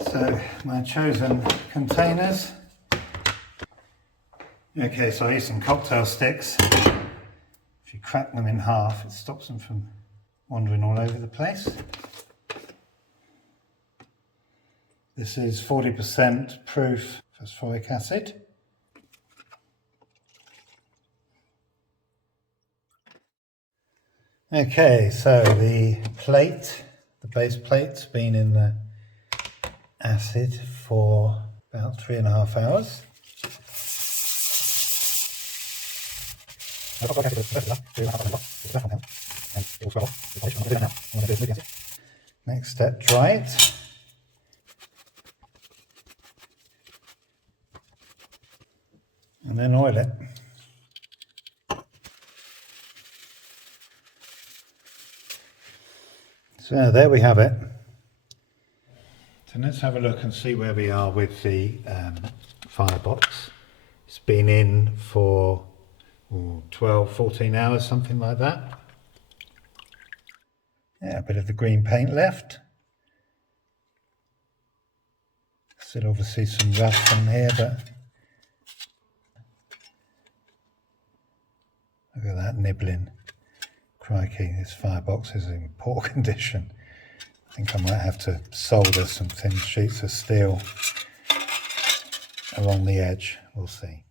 So my chosen containers. Okay, so I use some cocktail sticks. If you crack them in half, it stops them from wandering all over the place. This is 40% proof phosphoric acid. Okay, so the base plate's been in the acid for about 3.5 hours. Next step, dry it. And then oil it. So there we have it. So let's have a look and see where we are with the firebox. It's been in for 12, 14 hours, something like that. Yeah, a bit of the green paint left. Still obviously some rust on here, but look at that nibbling. Crikey, this firebox is in poor condition. I think I might have to solder some thin sheets of steel along the edge. We'll see.